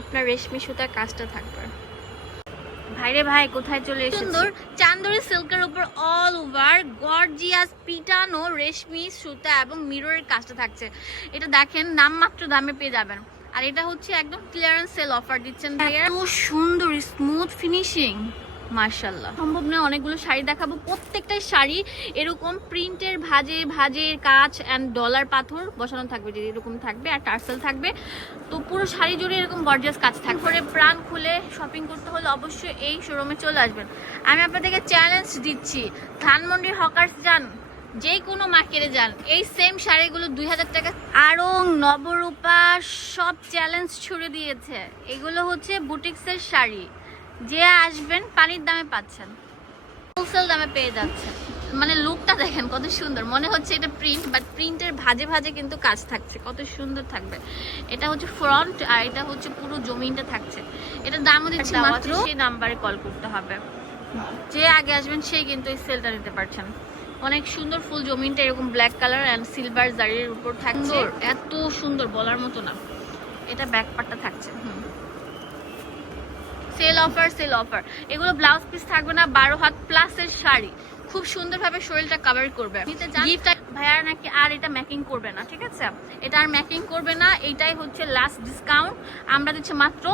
আপনার রেশমি সুতার কাজটা থাকবে। ভাইরে ভাই কোথায় চলে এসেছি? সুন্দর চান্দরি সিল্কের উপর অল ওভার গর্জিয়াস পিটানো রেশমি সুতা এবং মিররের কাজটা থাকছে। এটা দেখেন নামমাত্র দামে পেয়ে যাবেন। আর এটা হচ্ছে একদম ক্লিয়ারেন্স সেল অফার দিচ্ছেন ভাইয়া। সুন্দর স্মুথ ফিনিশিং মার্শাল্লাহ সম্ভব নয় অনেকগুলো শাড়ি দেখাবো। প্রত্যেকটাই শাড়ি এরকম প্রিন্টের ভাজে ভাজের কাজ অ্যান্ড ডলার পাথর বসানো থাকবে যে এরকম থাকবে আর টার্সেল থাকবে। তো পুরো শাড়ি জুড়ে এরকম গর্জিয়াস কাজ থাকবে। পরে প্রাণ খুলে শপিং করতে হলে অবশ্যই এই শোরুমে চলে আসবেন। আমি আপনাদেরকে চ্যালেঞ্জ দিচ্ছি। ধানমন্ডির হকার্স যান, যে কোনো মার্কেটে যান, এই সেম শাড়িগুলো দুই হাজার টাকা আরং নবরূপা সব চ্যালেঞ্জ ছুড়ে দিয়েছে। এগুলো হচ্ছে বুটিক্সের শাড়ি। যে আসবেন পানির দামে পাচ্ছেন। হোলসেল দামে পেয়ে যাচ্ছেন। মানে লুকটা দেখেন কত সুন্দর। মনে হচ্ছে এটা প্রিন্ট বাট প্রিন্টের ভাজে ভাজে কিন্তু কাজ থাকছে। কত সুন্দর থাকবে। এটা হচ্ছে ফ্রন্ট আর এটা হচ্ছে পুরো জমিনটা থাকছে। এটা দামও দিচ্ছি মাত্র সেই নাম্বারে কল করতে হবে। যে আগে আসবেন সেই কিন্তু এই সেলটা নিতে পারছেন। অনেক সুন্দর ফুল জমিনটা এরকম ব্ল্যাক কালার অ্যান্ড সিলভার জারির উপর থাকছে। এত সুন্দর বলার মতো না। এটা ব্যাক পার্টটা থাকছে। হুম। Sale offer sale offer. এগুলো ব্লাউজ পিস থাকবে না বারো হাত প্লাসের শাড়ি। খুব সুন্দরভাবে শরীরটা কভার করবে। গিফট ভাইয়ার নাকি আর এটা ম্যাকিং করবে না ঠিক আছে? এটা আর ম্যাকিং করবে না এটাই হচ্ছে লাস্ট ডিসকাউন্ট আমরা দিচ্ছি মাত্র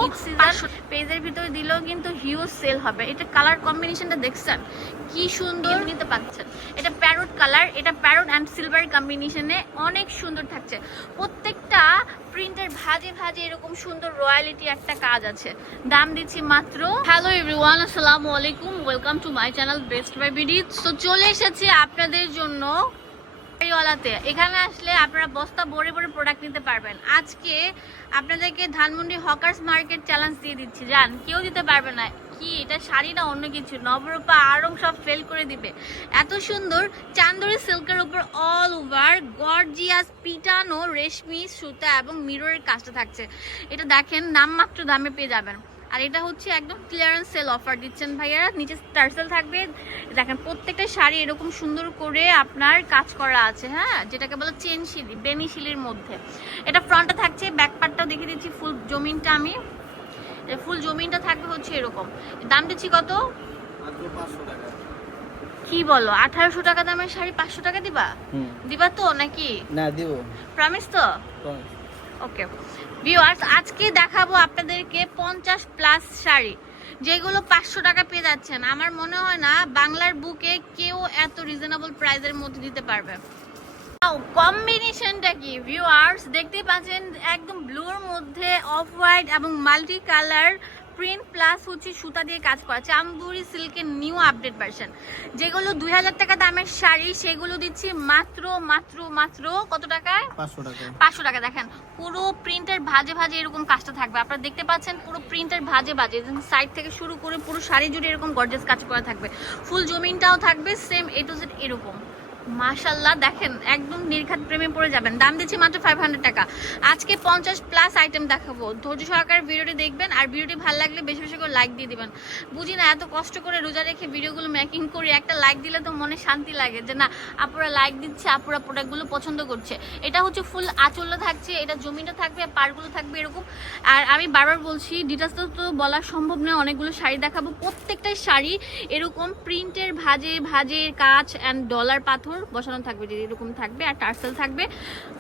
পেজের ভিতরে দিলেও কিন্তু হিউজ সেল হবে। এটা কালার কম্বিনেশনটা দেখছেন? কি সুন্দর নিতে পাচ্ছেন এটা প্যারোট কালার, এটা প্যারোট অ্যান্ড সিলভার কম্বিনেশনে অনেক সুন্দর থাকছে। প্রত্যেকটা প্রিন্টের ভাজে ভাজে এরকম সুন্দর রয়্যালিটি একটা কাজ আছে। দাম দিচ্ছি মাত্র হ্যালো এভরিওয়ান আসসালামু আলাইকুম welcome to my channel best buy BD তো চলে এসেছি আপনাদের জন্য এখানে আসলে আপনারা বস্তা ভরে ভরে প্রোডাক্ট নিতে পারবেন। আজকে আপনাদেরকে ধানমন্ডি হকার্স মার্কেট চ্যালেঞ্জ দিয়ে দিচ্ছি। জান, কেউ দিতে পারবে না। কি, এটা শাড়ি না অন্য কিছু? নবরূপা আরং সব ফেল করে দিবে। এত সুন্দর চান্দরি সিল্কের উপর অল ওভার গর্জিয়াস পিটানো রেশমি, সুতা এবং মিররের কাজটা থাকছে। এটা দেখেন, নামমাত্র দামে পেয়ে যাবেন। আর এটা হচ্ছে একদম ক্লিয়ারেন্স সেল অফার দিচ্ছেন ভাইয়ারা নিচে টার্সেল থাকবে। দেখেন, প্রত্যেকটা শাড়ি এরকম সুন্দর করে আপনার কাজ করা আছে হ্যাঁ? যেটাকে বলে চেন শিলি, বেনি শিলির মধ্যে। এটা ফ্রন্টটা থাকছে ব্যাক পার্টটাও দেখিয়ে দিচ্ছি ফুল জমিনটা আমি। ফুল জমিনটা থাকবে হচ্ছে এরকম। দাম দিচ্ছি কত? কি বলো? আঠারোশো টাকা দামের শাড়ি পাঁচশো টাকা দিবা? দিবা তো নাকি? না দিব। প্রমিস তো? ওকে ভিউয়ার্স আজকে দেখাবো আপনাদেরকে পঞ্চাশ প্লাস শাড়ি যেগুলো পাঁচশো টাকা পেয়ে যাচ্ছেন। আমার মনে হয় না বাংলার বুকে কেউ এত রিজনেবল প্রাইসের মধ্যে দিতে পারবে। কম্বিনেশনটা কি? ভিউয়ার্স দেখতে পাচ্ছেন একদম ব্লুর মধ্যে অফ হোয়াইট এবং মাল্টি কালার প্রিন্ট প্লাস হচ্ছে সুতা দিয়ে কাজ করা চান্দুরি সিল্কের নিউ আপডেট ভার্সন যেগুলো দুই হাজার টাকা দামের শাড়ি সেগুলো দিচ্ছি মাত্র মাত্র মাত্র কত টাকায়? পাঁচশো পাঁচশো টাকা দেখেন। পুরো প্রিন্টের ভাজে ভাজে এরকম কাজটা থাকবে। আপনারা দেখতে পাচ্ছেন পুরো প্রিন্টের ভাজে ভাজে। সাইড থেকে শুরু করে পুরো শাড়ি জুড়ে এরকম গর্জেস কাজ করা থাকবে। ফুল জমিনটাও থাকবে সেম এ টু জেড এরকম। মাশাল্লাহ দেখেন, একদম নির্ঘাত প্রেমে পড়ে যাবেন। দাম দিচ্ছি মাত্র ফাইভ হান্ড্রেড টাকা। আজকে পঞ্চাশ প্লাস আইটেম দেখাবো। ধৈর্য সহকারে ভিডিওটি দেখবেন আর ভিডিওটি ভালো লাগলে বেশি বেশি করে লাইক দিয়ে দিবেন। বুঝি না, এত কষ্ট করে রোজা রেখে ভিডিওগুলো মেকিং করি, একটা লাইক দিলে তো মনে শান্তি লাগে যে না, আপুরা লাইক দিচ্ছে, আপুরা প্রোডাক্টগুলো পছন্দ করছে। এটা হচ্ছে ফুল আঁচলটা থাকছে, এটা জমিটা থাকবে পারগুলো থাকবে এরকম। আর আমি বারবার বলছি ডিটেলস তো বলা সম্ভব নয়, অনেকগুলো শাড়ি দেখাবো। প্রত্যেকটাই শাড়ি এরকম প্রিন্টের ভাজে ভাজের কাজ অ্যান্ড ডলার পাথর বসানো থাকবে এরকম থাকবে, আর টার্সেল থাকবে।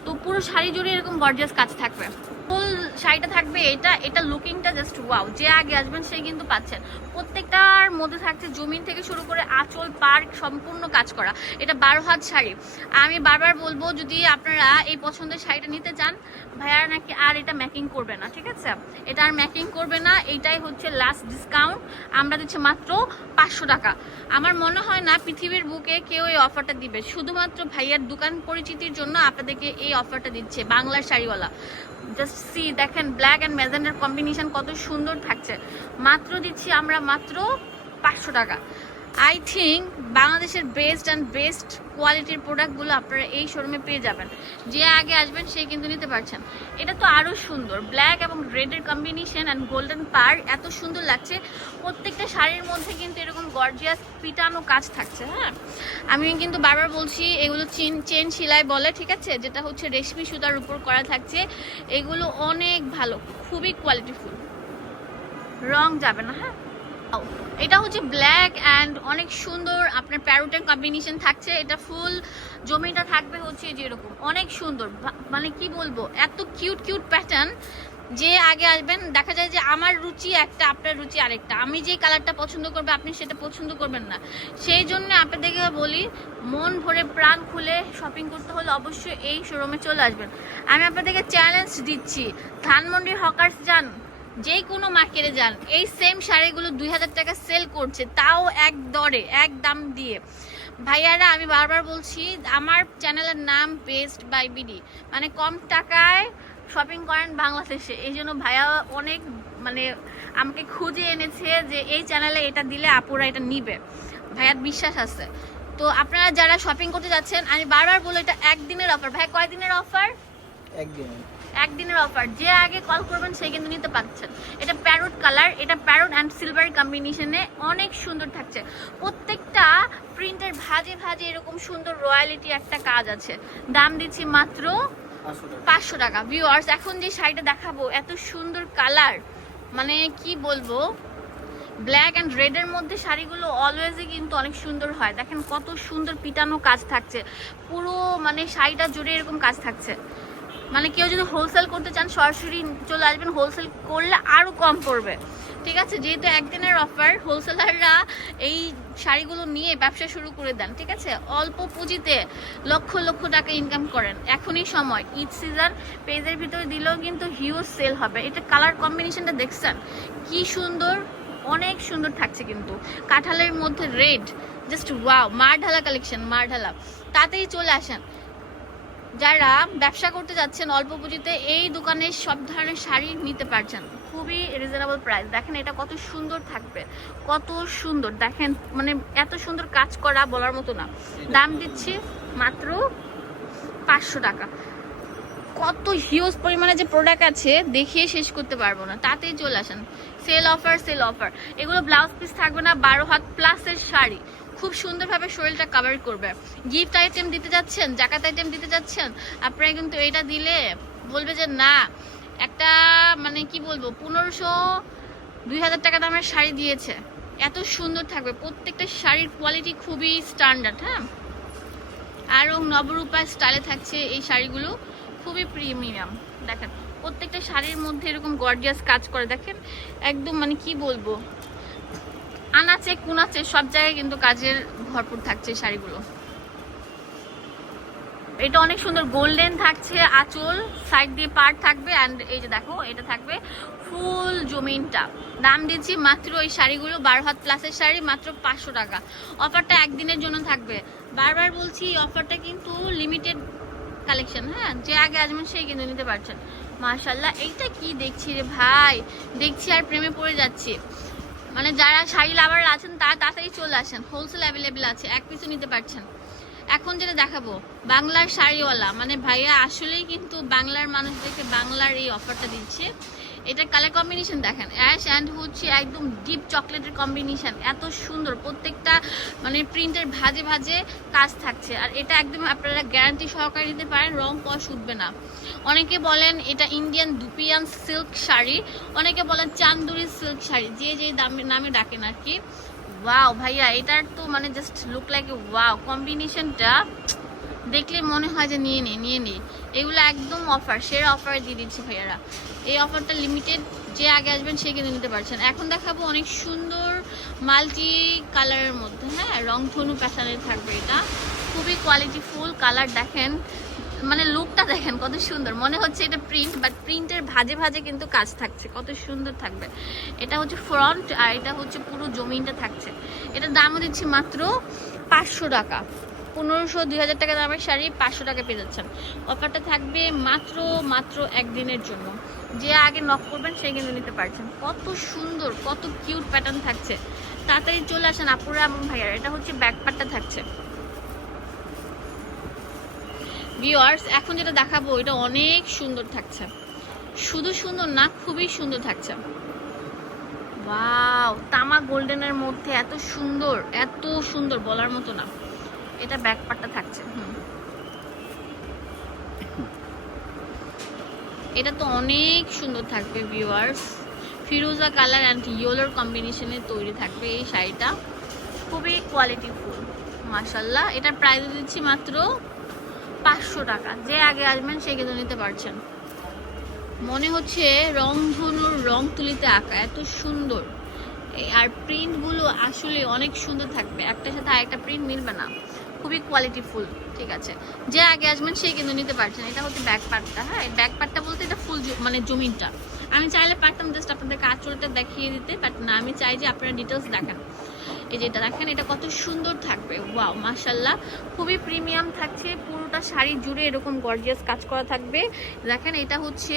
তো পুরো শাড়ি জুড়ে এরকম গর্জিয়াস কাজ থাকবে। ফুল শাড়িটা থাকবে, এটা এটা লুকিংটা জাস্ট ওয়াও যে আগে আসবেন সেই কিন্তু পাচ্ছেন। প্রত্যেকটার মধ্যে থাকছে জমিন থেকে শুরু করে আঁচল, পার্ক, সম্পূর্ণ কাজ করা। এটা বারো হাত শাড়ি। আমি বারবার বলব, যদি আপনারা এই পছন্দের শাড়িটা নিতে চান, ভাইয়ারা নাকি আর এটা ম্যাকিং করবে না, ঠিক আছে? এটা আর ম্যাকিং করবে না এইটাই হচ্ছে লাস্ট ডিসকাউন্ট আমরা দিচ্ছি মাত্র পাঁচশো টাকা। আমার মনে হয় না পৃথিবীর বুকে কেউ এই অফারটা দিবে। শুধুমাত্র ভাইয়ার দোকান পরিচিতির জন্য আপনাদেরকে এই অফারটা দিচ্ছে, বাংলার শাড়িওয়ালা। জাস্ট সি দেখেন ব্ল্যাক অ্যান্ড ম্যাজেন্ডার কম্বিনেশন কত সুন্দর থাকছে। মাত্র দিচ্ছি আমরা মাত্র পাঁচশো টাকা। আই থিঙ্ক বাংলাদেশের বেস্ট অ্যান্ড বেস্ট কোয়ালিটির প্রোডাক্টগুলো আপনারা এই শোরুমে পেয়ে যাবেন। যে আগে আসবেন, সে কিন্তু নিতে পারছেন। এটা তো আরও সুন্দর। ব্ল্যাক এবং রেডের কম্বিনেশন অ্যান্ড গোল্ডেন পার এত সুন্দর লাগছে। প্রত্যেকটা শাড়ির মধ্যে কিন্তু এরকম গর্জিয়াস পিটানো কাজ থাকছে হ্যাঁ? আমি কিন্তু বারবার বলছি, এগুলো চেন চেন সেলাই বলে, ঠিক আছে? যেটা হচ্ছে রেশমি সুতার উপর করা থাকছে। এগুলো অনেক ভালো, খুবই কোয়ালিটিফুল রং যাবে না হ্যাঁ? এটা হচ্ছে ব্ল্যাক অ্যান্ড অনেক সুন্দর আপনার প্যারোটের কম্বিনেশন থাকছে। এটা ফুল জমিটা থাকবে হচ্ছে যেরকম অনেক সুন্দর। মানে কি বলব? এত কিউট কিউট প্যাটার্ন যে আগে আসবেন, দেখা যায় যে আমার রুচি একটা, আপনার রুচি আরেকটা। আমি যে কালারটা পছন্দ করবে, আপনি সেটা পছন্দ করবেন না। সেই জন্য আপনাদেরকে বলি, মন ভরে প্রাণ খুলে শপিং করতে হলে অবশ্যই এই শোরুমে চলে আসবেন। আমি আপনাদেরকে চ্যালেঞ্জ দিচ্ছি। ধানমন্ডির হকার্স যান। যে কোনো মার্কেটে যান, এই সেম শাড়িগুলো দুই হাজার টাকা সেল করছে, তাও এক দরে, এক দাম দিয়ে। ভাইয়ারা, আমি বারবার বলছি, আমার চ্যানেলের নাম বেস্ট বাই বিডি মানে কম টাকায় শপিং করেন বাংলাদেশে। এই জন্য ভাইয়া অনেক মানে আমাকে খুঁজে এনেছে যে এই চ্যানেলে এটা দিলে আপুরা এটা নিবে। ভাইয়ার বিশ্বাস আছে। তো আপনারা যারা শপিং করতে যাচ্ছেন, আমি বারবার বলি, এটা একদিনের অফার ভাই কয়দিনের অফার একদিন একদিনের অফার যে আগে কল করবেন সে কিন্তু নিতে পারছেন এটা প্যারোট কালার এটা প্যারোট অ্যান্ড সিলভার কম্বিনেশনে অনেক সুন্দর থাকছে। প্রত্যেকটা প্রিন্টের ভাজে ভাজে এরকম সুন্দর রয়্যালিটি একটা কাজ আছে। দাম দিচ্ছি মাত্র পাঁচশো টাকা। ভিউয়ার্স এখন যে শাড়িটা দেখাবো এত সুন্দর কালার মানে কি বলব? ব্ল্যাক অ্যান্ড রেডের মধ্যে শাড়িগুলো অলওয়েজই কিন্তু অনেক সুন্দর হয়। দেখেন কত সুন্দর পিটানো কাজ থাকছে। পুরো মানে শাড়িটা জুড়ে এরকম কাজ থাকছে। মানে কেউ যদি হোলসেল করতে চান, সরাসরি চলে আসবেন হোলসেল করলে আরও কম পড়বে। ঠিক আছে? যেহেতু একদিনের অফার হোলসেলাররা এই শাড়িগুলো নিয়ে ব্যবসা শুরু করে দেন, ঠিক আছে? অল্প পুঁজিতে লক্ষ লক্ষ টাকা ইনকাম করেন। এখনই সময়। ঈদ সিজন পেজের ভিতরে দিলেও কিন্তু হিউজ সেল হবে। এটা কালার কম্বিনেশনটা দেখছেন? কি সুন্দর, অনেক সুন্দর থাকছে কিন্তু। কাঁঠালের মধ্যে রেড জাস্ট ওয়াও মার ঢালা কালেকশন মার ঢালা। তাতেই চলে আসেন। যারা ব্যবসা করতে যাচ্ছেন অল্প পুঁজিতে, এই দোকানে সব ধরনের শাড়ি নিতে পারছেন। খুবই রিজনেবল প্রাইস দেখেন এটা কত সুন্দর থাকবে। কত সুন্দর। দেখেন মানে এত সুন্দর কাজ করা বলার মতো না। দাম দিচ্ছি মাত্র পাঁচশো টাকা। কত হিউজ পরিমাণে যে প্রোডাক্ট আছে, দেখিয়ে শেষ করতে পারব না। তাতেই চলে আসেন। সেল অফার সেল অফার এগুলো ব্লাউজ পিস থাকবে না, বারো হাত প্লাসের শাড়ি। খুব সুন্দরভাবে শরীরটা কভার করবে। গিফট আইটেম দিতে যাচ্ছেন, জাকাত আইটেম দিতে যাচ্ছেন, আপনারা কিন্তু এটা দিলে বলবে যে না, একটা মানে কি বলব, পনেরোশো দুই হাজার টাকা দামের শাড়ি দিয়েছে। এত সুন্দর থাকবে। প্রত্যেকটা শাড়ির কোয়ালিটি খুবই স্ট্যান্ডার্ড হ্যাঁ? আরও নবরূপা স্টাইলে থাকছে এই শাড়িগুলো। খুবই প্রিমিয়াম দেখেন, প্রত্যেকটা শাড়ির মধ্যে এরকম গর্জিয়াস কাজ করে। দেখেন, একদম মানে কি বলব আনাচে, কুনাচে সব জায়গায় কিন্তু কাজের ভরপুর থাকছে শাড়িগুলো। এটা অনেক সুন্দর গোল্ডেন থাকছে, আঁচল সাইড দিয়ে পার্ট থাকবে অ্যান্ড এই যে দেখো, এটা থাকবে ফুল জমিনটা। দাম দিচ্ছি মাত্র এই শাড়িগুলো বারো হাত প্লাসের শাড়ি, মাত্র পাঁচশো টাকা। অফারটা একদিনের জন্য থাকবে। বারবার বলছি, এই অফারটা কিন্তু লিমিটেড কালেকশন হ্যাঁ? যে আগে আসবেন, সেই কিন্তু নিতে পারছেন। মার্শাল্লাহ এইটা কি দেখছি রে ভাই? দেখছি আর প্রেমে পড়ে যাচ্ছি। মানে যারা শাড়ি লাভার আছেন, তারা তাড়াতাড়ি চলে আসেন। হোলসেল অ্যাভেলেবেল আছে, এক পিছু নিতে পারছেন। এখন যেটা দেখাবো, বাংলার শাড়িওয়ালা। মানে ভাইয়া আসলেই কিন্তু বাংলার মানুষদেরকে বাংলার এই অফারটা দিচ্ছে। এটা কালার কম্বিনেশন দেখেন অ্যাশ অ্যান্ড হচ্ছে একদম ডিপ চকলেটের কম্বিনেশন এত সুন্দর, প্রত্যেকটা মানে প্রিন্টের ভাজে ভাজে কাজ থাকছে। আর এটা একদম আপনারা গ্যারান্টি সহকারে নিতে পারেন, রং কষ উঠবে না। অনেকে বলেন এটা ইন্ডিয়ান দুপিয়ান সিল্ক শাড়ি, অনেকে বলেন চান্দুরি সিল্ক শাড়ি, যে যে দামে, নামে ডাকেন আর কি। ওয়াও ভাইয়া, এটার তো মানে জাস্ট লুক লাইক ওয়াও কম্বিনেশনটা দেখলে মনে হয় যে নিয়ে নে নিয়ে নে। এগুলো একদম অফার সেরা অফার দিয়ে দিচ্ছে ভাইয়ারা। এই অফারটা লিমিটেড যে আগে আসবেন সে কিনে নিতে পারছেন। এখন দেখাবো অনেক সুন্দর মাল্টি কালারের মধ্যে হ্যাঁ রংধনু প্যাটার্নের থাকবে এটা। খুবই কোয়ালিটি ফুল কালার দেখেন। মানে লুকটা দেখেন কত সুন্দর। মনে হচ্ছে এটা প্রিন্ট বাট প্রিন্টের ভাজে ভাজে কিন্তু কাজ থাকছে। কত সুন্দর থাকবে। এটা হচ্ছে ফ্রন্ট আর এটা হচ্ছে পুরো জমিনটা থাকছে। এটার দামও দিচ্ছি মাত্র পাঁচশো টাকা। পনেরোশো, দুই হাজার টাকা দামের শাড়ি পাঁচশো টাকা পেয়ে যাচ্ছেন। অফারটা থাকবে মাত্র মাত্র একদিনের জন্য। যে আগে নক করবেন, সেই কিন্তু নিতে পারছেন। কত সুন্দর, কত কিউট প্যাটার্ন থাকছে। তাড়াতাড়ি চলে আসেন আপুরা এবং ভাইয়ার। এটা হচ্ছে ব্যাকপারটা থাকছে। ভিওয়ার্স এখন যেটা দেখাবো, এটা অনেক সুন্দর থাকছে। শুধু সুন্দর না, খুবই সুন্দর থাকছে। ওয়াও তামা গোল্ডেনের মধ্যে এত সুন্দর এত সুন্দর বলার মতো না। এটা ব্যাক পার্টটা থাকছে এটা তো অনেক সুন্দর থাকবে ভিউয়ার্স ফিরোজা কালার অ্যান্ড ইয়েলোর কম্বিনেশনে তৈরি থাকবে এই শাড়িটা। খুবই কোয়ালিটিফুল মাশাল্লাহ এটার প্রাইস দিচ্ছি মাত্র পাঁচশো টাকা। যে আগে আসবেন, সে কিন্তু নিতে পারছেন। মনে হচ্ছে রংধনুর রং তুলিতে আঁকা, এত সুন্দর। আর প্রিন্টগুলো আসলে অনেক সুন্দর থাকবে। একটার সাথে আরেকটা প্রিন্ট মিলবে না। খুবই কোয়ালিটিফুল ঠিক আছে? যে আগে আসবেন, সে কিন্তু নিতে পারছেন এটা হচ্ছে ব্যাক পার্টটা হ্যাঁ? ব্যাক পার্টটা বলতে এটা ফুল মানে জমিনটা। আমি চাইলে পারতাম জাস্ট আপনাদের কাঁচলটা দেখিয়ে দিতে বাট না, আমি চাই যে আপনারা ডিটেলস দেখান। এই যে এটা দেখেন, এটা কত সুন্দর থাকবে। ওয়াও মাশাল্লাহ খুবই প্রিমিয়াম থাকছে, পুরোটা শাড়ি জুড়ে এরকম গর্জিয়াস কাজ করা থাকবে। দেখেন, এটা হচ্ছে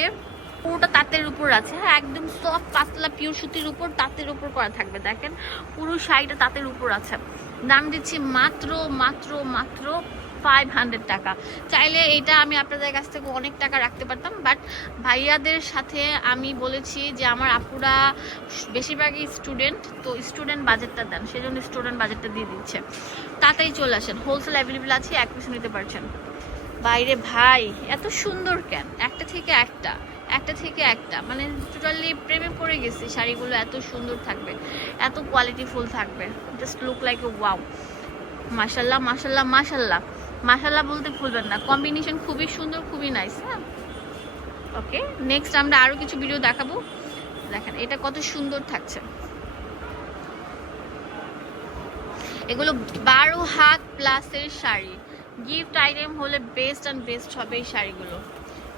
পুরোটা তাঁতের উপর আছে হ্যাঁ? একদম সফট পাতলা পিওর সুতির উপর তাঁতের উপর করা থাকবে। দেখেন, পুরো শাড়িটা তাঁতের উপর আছে। দাম দিচ্ছি মাত্র মাত্র মাত্র ফাইভ হান্ড্রেড টাকা। চাইলে এটা আমি আপনাদের কাছ থেকে অনেক টাকা রাখতে পারতাম বাট ভাইয়াদের সাথে আমি বলেছি যে আমার আপুরা বেশিরভাগই স্টুডেন্ট তো স্টুডেন্ট বাজেটটা দেন, সেজন্য স্টুডেন্ট বাজেটটা দিয়ে দিচ্ছে। তাড়াতাড়ি চলে আসেন হোলসেল অ্যাভেলেবেল আছে, এক পিস নিতে পারছেন। বাইরে ভাই, এত সুন্দর কেন? একটা থেকে একটা। একটা থেকে একটা। মানে টোটালি প্রেমে পড়ে গেছি, শাড়িগুলো এত সুন্দর থাকবে, এত কোয়ালিটি ফুল থাকবে। Just look like a wow মাশাল্লাহ মাশাল্লাহ মাশাল্লাহ। মাশাল্লাহ বলতে ভুলবেন না কম্বিনেশন খুবই সুন্দর, খুবই নাইস হ্যাঁ? ওকে নেক্সট আমরা আরও কিছু ভিডিও দেখাবো। দেখেন, এটা কত সুন্দর থাকছে। এগুলো বারো হাত প্লাসের শাড়ি। গিফট আইটেম হলে বেস্ট অ্যান্ড বেস্ট হবে এই শাড়িগুলো।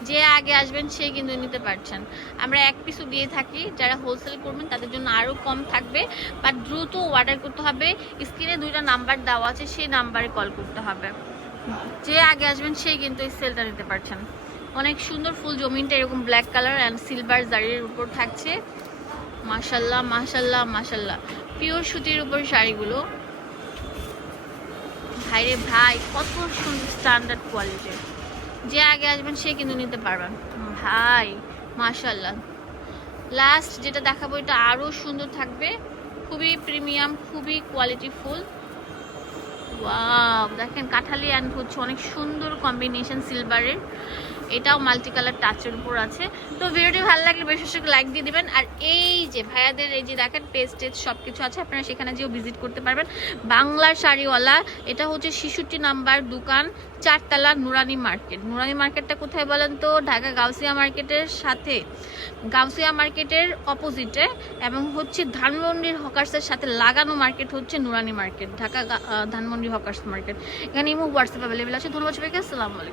যে আগে আসবেন, সে কিন্তু নিতে পারছেন। আমরা এক পিসও দিয়ে থাকি, যারা হোলসেল করবেন, তাদের জন্য আরও কম থাকবে বাট দ্রুত অর্ডার করতে হবে। স্ক্রিনে দুইটা নাম্বার দেওয়া আছে, সেই নাম্বারে কল করতে হবে। যে আগে আসবেন সেই কিন্তু এই সেলটা নিতে পারছেন। অনেক সুন্দর ফুল, জমিনটা এরকম ব্ল্যাক কালার অ্যান্ড সিলভার জারির উপর থাকছে। মাশাল্লাহ মাশাল্লাহ মাশাল্লাহ। পিওর সুতির উপর শাড়িগুলো। ভাইরে ভাই, কত সুন্দর স্ট্যান্ডার্ড কোয়ালিটির যে আগে আসবেন, সে কিন্তু নিতে পারবেন। ভাই মাশাল্লাহ লাস্ট যেটা দেখাবো, এটা আরও সুন্দর থাকবে। খুবই প্রিমিয়াম খুবই কোয়ালিটি ফুল। ওয়াও দেখেন, কাঁঠালি অ্যান্ড হচ্ছে অনেক সুন্দর কম্বিনেশন সিলভারের এটাও মাল্টি কালার টাচের উপর আছে। তো ভিডিওটি ভালো লাগলে বেশি বেশি লাইক দিয়ে দিবেন। আর এই যে ভাইয়াদের এই যে দেখেন পেজ টেজ সব কিছু আছে, আপনারা সেখানে যেও ভিজিট করতে পারবেন। বাংলার শাড়িওয়ালা, এটা হচ্ছে শিশুটি নাম্বার দোকান চারতলা নুরানি মার্কেট। নুরানি মার্কেটটা কোথায় বলেন তো? ঢাকা গাউসিয়া মার্কেটের সাথে। গাউসিয়া মার্কেটের অপোজিটে এবং হচ্ছে ধানমন্ডির হকার্সের সাথে লাগানো মার্কেট হচ্ছে Nurani market. Dhaka Dhanmondi hawkers market এখানে ইমো হোয়াটসঅ্যাপ অ্যাভেলেবেল আছে। ধন্যবাদ সবাইকে। আসসালামু আলাইকুম।